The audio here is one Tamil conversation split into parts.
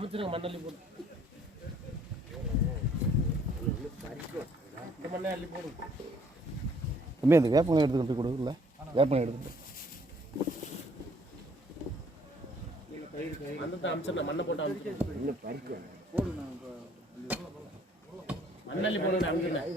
அமைச்சிருங்க மண்ணள்ளி போட்டு இந்த மண்ணை அள்ளி போடு. தம்பி அந்த வேப்பங்களை எடுத்துக்கிட்டு கொடு இல்லை? வேப்பங்களை எடுத்துக்கிட்டு. மண்ணத்தை அமைச்சிருந்தா மண்ணை போட்டு அமைச்சிருங்க மண்ணள்ளி போடுங்க அமைச்சிருந்தேன்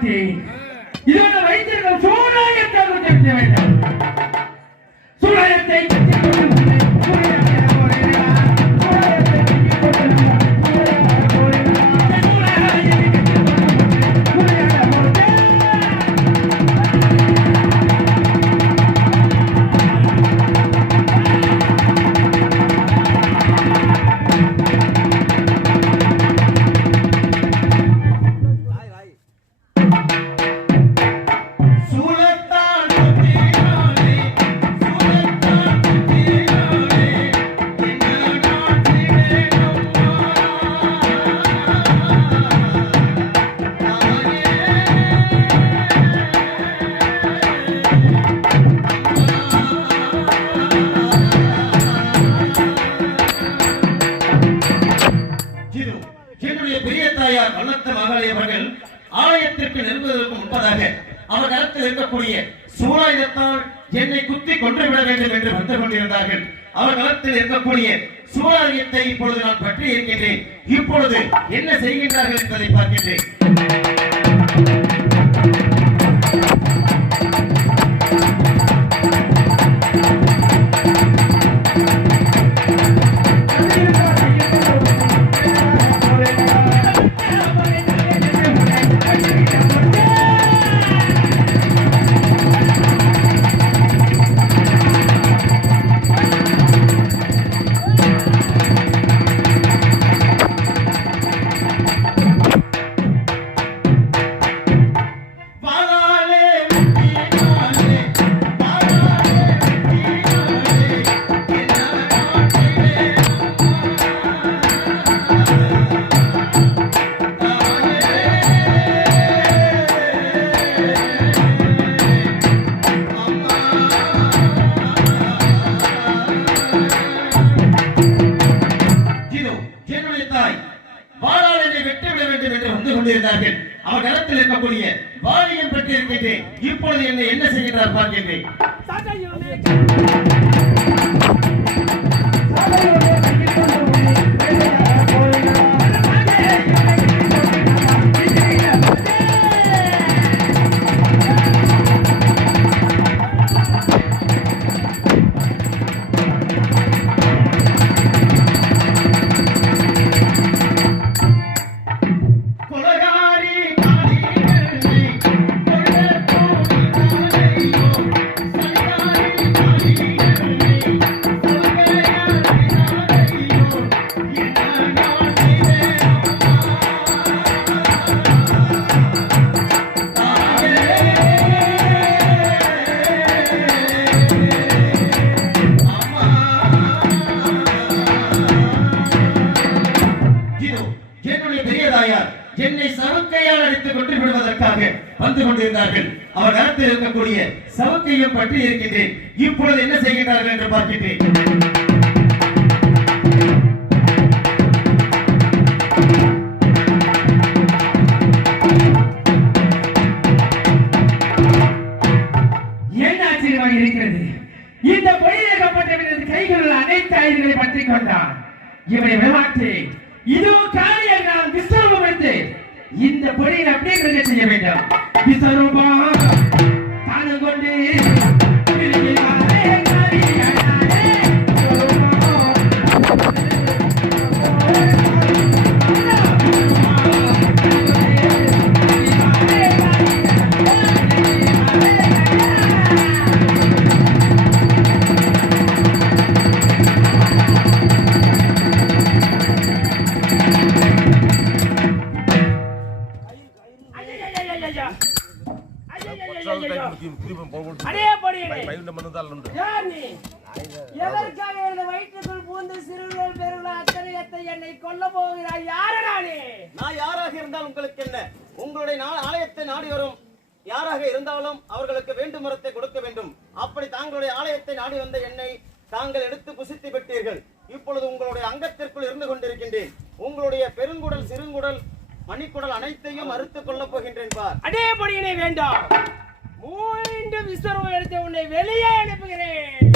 மாற்றி விடமாட்டேன் இதோட வைத்திருக்கும் சூழாயத்தை தெரிவிக்க வேண்டும் வேண்டும் வந்து கொண்டிருந்தார்கள் அவர்களிடத்தில் இருக்கக்கூடிய சூழாயுதத்தை இப்பொழுது நான் பற்றி இருக்கின்றேன். இப்பொழுது என்ன செய்கின்றார்கள் என்பதை பார்க்கின்றேன். இருக்கிறார்கள் கொண்டிருந்தார்கள் அவர் கரத்தில் இருக்கக்கூடிய வாரியம் பெற்று இருக்கின்றேன். இப்பொழுது என்னை என்ன செய்கின்றார் பார்க்கின்றேன் சவுக்கையும் பற்றி இருக்கின்றேன். இப்பொழுது என்ன செய்கிறார்கள் என்று பார்க்கின்றேன். என்ன இருக்கிறது? இந்த பொய்யகப்பட்டவனது கைகளில் அனைத்து ஆயுதங்களை பற்றிக் கொண்டான். இவனை விடமாட்டேன் இதோ காரியங்கள் விஸ்வரூபம் எடுத்து இந்த பொடியில் அப்படியே செய்ய வேண்டும். Andy. உங்களுடைய ஆலயத்தை நாடி வரும். யாராக இருந்தாலும் அவர்களுக்கு வேண்டும் மரத்தை கொடுக்க வேண்டும். அப்படி தாங்களுடைய ஆலயத்தை நாடி வந்த என்னை தாங்கள் எடுத்து புசித்து விட்டீர்கள் இப்பொழுது உங்களுடைய அங்கத்திற்குள் இருந்து கொண்டிருக்கின்றேன். உங்களுடைய பெருங்குடல் சிறுங்குடல் மணிக்குடல் அனைத்தையும் அறுத்துக் கொள்ளப் போகின்றேன் பார். அடே வேண்டாம். மீண்டும் விஸ்வரூபம் எடுத்து உன்னை வெளியே அனுப்புகிறேன்.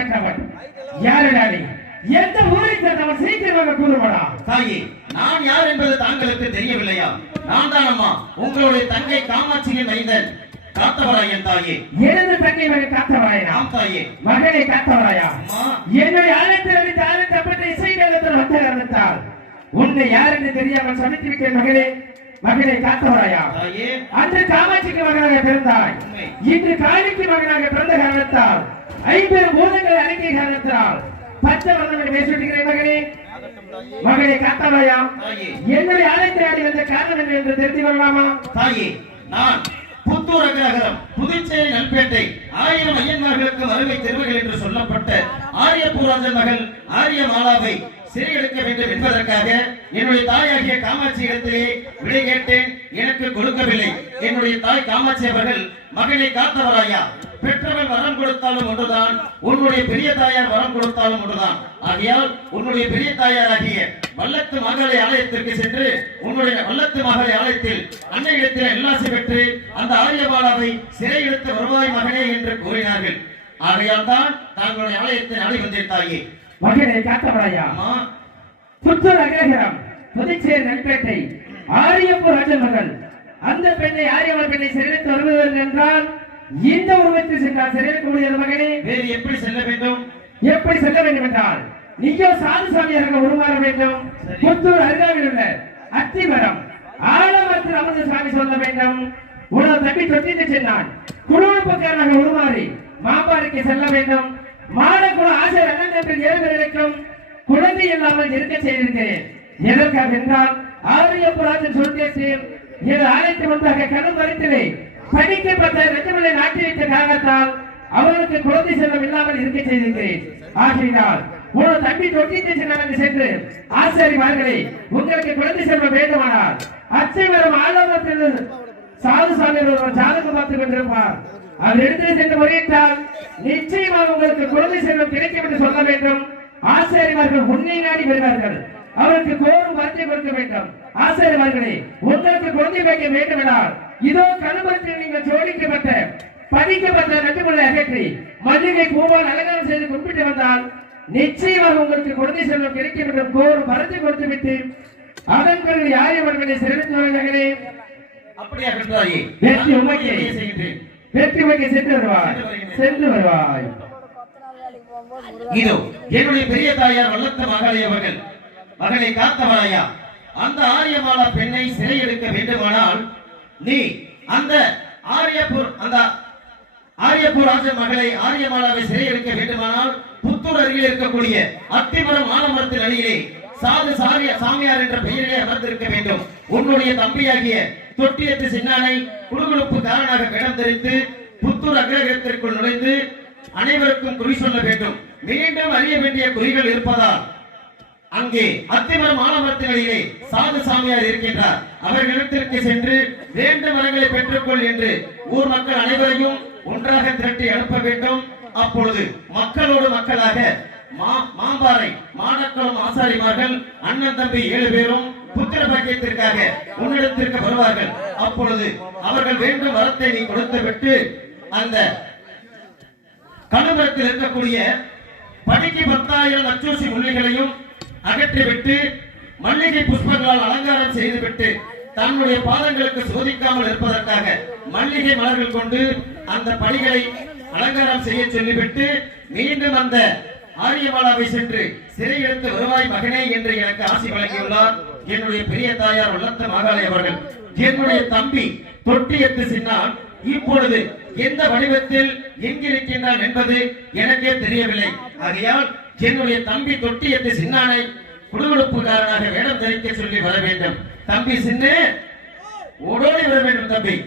பெற்றவன் யாருடா நீ எந்த ஊரை சேர்ந்தவன்? சீக்கிரமாக கூறுவடா தாயே நான் யார் என்பது தாங்களுக்கு தெரியவில்லையா? நான் தான் அம்மா உங்களுடைய தங்கை காமாட்சியின் மைந்தன் காத்தவராயன் தாயே. எனது தங்கை மகன் காத்தவராயனா? ஆம் தாயே. மகனை காத்தவராயா? என்னுடைய ஆழத்தில் அளித்த ஆழத்தப்பட்ட இசை வேலத்தில் வந்த காரணத்தால் உன்னை யார் என்று தெரியாமல் சமைத்து விட்டேன் மகனை காத்தவராயா? அன்று காமாட்சிக்கு மகனாக பிறந்தாய். இன்று காளிக்கு மகனாக பிறந்த காரணத்தால் ஐம்பெரும் பூதங்கள் அடங்கிய காரணத்தால் வண்ணங்களை பேசிவிட்டுகிறேன் மகனே மகனை காத்தவராயா தாயே. என்னுடைய ஆலயத்தை ஆடி வந்த காரணம் என்ன என்று தெரிந்து கொள்ளலாமா? தாயே நான் புத்தூர் அக்ரஹரம் புதுச்சேரி நல்பேட்டை ஆயிரம் ஐயன்மார்களுக்கு வறுமை தெருவுகள் என்று சொல்லப்பட்ட ஆரியபூராஜன் மகள் ஆரிய மாலாவை சிறையெடுக்க வேண்டும் என்பதற்காக என்னுடைய தாயாகிய காமாட்சி இடத்திலே விடை கேட்டேன். எனக்கு கொடுக்கவில்லை. என்னுடைய தாய் காமாட்சி அவர்கள் மகனை காத்தவராயா? பெற்றவள் வரம் கொடுத்தாலும் ஒன்றுதான். உன்னுடைய பெரிய தாயார் வரம் கொடுத்தாலும் ஒன்றுதான். ஆகையால் உன்னுடைய பெரிய தாயாராகிய வல்லத்து மகளை ஆலயத்திற்கு சென்று உன்னுடைய வல்லத்து மகளை ஆலயத்தில் அன்னையிடத்தில் எல்லாசி பெற்று அந்த ஆரியபாலாவை சிறை எடுத்து வருவாய் மகனே என்று கூறினார்கள். ஆகையால் தான் தங்களுடைய ஆலயத்தை நாடி வந்தேன் மகனை காத்தவராயா புத்தூர் அக்ரஹரம் புதுச்சேரி நல்பேட்டை ஆரியப்பூர் ராஜன் மகள். அந்த பெண்ணை ஆரியவர் பெண்ணை சிறைத்து வருவதற்கு என்றால் இந்த உருவத்தில் சென்றால் சிறைக்க முடியாத மகனே. வேறு எப்படி செல்ல வேண்டும்? எப்படி செல்ல வேண்டும் என்றால் நீயோ சாது சாமியாக உருமாற வேண்டும். புத்தூர் அருகாமையில் உள்ள அத்திமரம் ஆலமரத்தில் அமர்ந்த சாமி சொல்ல வேண்டும். உனது தம்பி தொட்டிட்டு சென்றான் குடும்பக்காரனாக உருமாறி மாப்பாறைக்கு செல்ல வேண்டும். மாடக்குழ ஆசை அண்ணன் ஏழுவர்களுக்கும் குழந்தை இல்லாமல் இருக்க செய்திருக்கிறேன். எதற்காக என்றால் ஆரியப்புராஜன் சொல்கேசியம் இது ஆலயத்தை முன்பாக கடும் மறித்திலே படிக்கப்பட்ட ரஜமலை நாட்டி வைத்த காரணத்தால் அவர்களுக்கு குழந்தை செல்வம் இல்லாமல் இருக்க செய்திருக்கிறேன். ஆகையினால் உனது தம்பி தொட்டிட்டு சென்று சென்று ஆசிரியர்களே உங்களுக்கு குழந்தை செல்வம் வேண்டுமானால் அச்சைவரம் ஆலோகத்தில் சாது சாமி ஒருவர் ஜாதகம் பார்த்துக் கொண்டிருப்பார். அவர் எடுத்து சென்று முறையிட்டால் நிச்சயமாக உங்களுக்கு குழந்தை செல்வம் கிடைக்கும் என்று சொல்ல வேண்டும். ஆசிரியர்கள் உன்னை நாடி வருவார்கள். அவருக்கு கோரும் மருந்தை கொடுக்க வேண்டும். ஆசிரியர்களே உங்களுக்கு குழந்தை வைக்க வேண்டுமென்றால் இதோ கருமரத்தில் நீங்கள் ஜோடிக்கப்பட்ட பதிக்கப்பட்ட நட்டுமுறை அகற்றி மல்லிகை பூவால் அலங்காரம் செய்து கும்பிட்டு வந்தால் நிச்சயமாக உங்களுக்கு குழந்தை செல்வம் கிடைக்கும் என்று கோரும் மருந்தை கொடுத்து விட்டு அதன் பிறகு யாரையவர்களை சிறந்து வருகிறார்களே அப்படியாக தாயே வெற்றி. உண்மையை செய்கின்றேன் வெற்றி வைக்க சென்று வருவாய். சென்று வருவாய். இதோ என்னுடைய பெரிய தாயார் வல்லத்த மகளே அவர்கள். மகனை காத்தவராயா அந்த ஆரியமான பெண்ணை சிறை எடுக்க வேண்டுமானால் நீ அந்த ஆரியப்பூர் அந்த ஆரியப்பூர் ராஜ மகளை ஆரியமாலாவை சிறை எடுக்க வேண்டுமானால் புத்தூர் அருகில் இருக்கக்கூடிய அத்திமரம் ஆலமரத்தின் அடியிலே சாது சாரிய சாமியார் என்ற பெயரிலே அமர்ந்திருக்க வேண்டும். உன்னுடைய தம்பியாகிய தொட்டியத்து சின்னானை குழுகுழுப்பு காரனாக வேடம் தெரிந்து புத்தூர் அக்ரகத்திற்குள் நுழைந்து அனைவருக்கும் குறி சொல்ல வேண்டும். மீண்டும் அறிய வேண்டிய குறிகள் இருப்பதால் அங்கே அத்திமரம் ஆலமரத்தினிலே சாது சாமியார் இருக்கின்றார். அவர்களிடத்திற்கு சென்று வேண்டும் வரங்களை பெற்றுக்கொள் என்று ஊர் மக்கள் அனைவரையும் ஒன்றாக திரட்டி அனுப்ப வேண்டும். அப்பொழுது மக்களோடு மக்களாக மா- மாம்பாறை மாடக்குளம் ஆசாரிமார்கள் அண்ணன் தம்பி ஏழு பேரும் புத்திர பாக்கியத்திற்காக உன்னிடத்திற்கு வருவார்கள். அப்பொழுது அவர்கள் வேண்டும் வரத்தை நீ கொடுத்து விட்டு அந்த கணுபுரத்தில் இருக்கக்கூடிய படிக்கு பத்தாயிரம் அச்சூசி முள்ளிகளையும் அகற்றிவிட்டு மல்லிகை புஷ்பங்களால் அலங்காரம் செய்துவிட்டு தன்னுடைய பாதங்களுக்கு சோதிக்காமல் இருப்பதற்காக மல்லிகை மலர்கள் கொண்டு அந்த பணிகளை அலங்காரம் செய்ய சொல்லிவிட்டு மீண்டும் அந்த ஆரியமாலாவை சென்று சிறை எடுத்து வருவாய் மகனே என்று எனக்கு ஆசி வழங்கியுள்ளார். என்னுடைய பெரிய தாயார் வல்லத்த மகாலை அவர்கள். என்னுடைய தம்பி தொட்டியத்து சின்னான். இப்பொழுது எந்த வடிவத்தில் எங்கிருக்கின்றான் என்பது எனக்கே தெரியவில்லை. ஆகையால் என்னுடைய தம்பி தொட்டியத்து சின்னானை குடுகுடுப்புக்காரனாக வேடம் தரிக்க சொல்லி வர வேண்டும். தம்பி சின்னு ஓடோடி வர வேண்டும் தம்பி.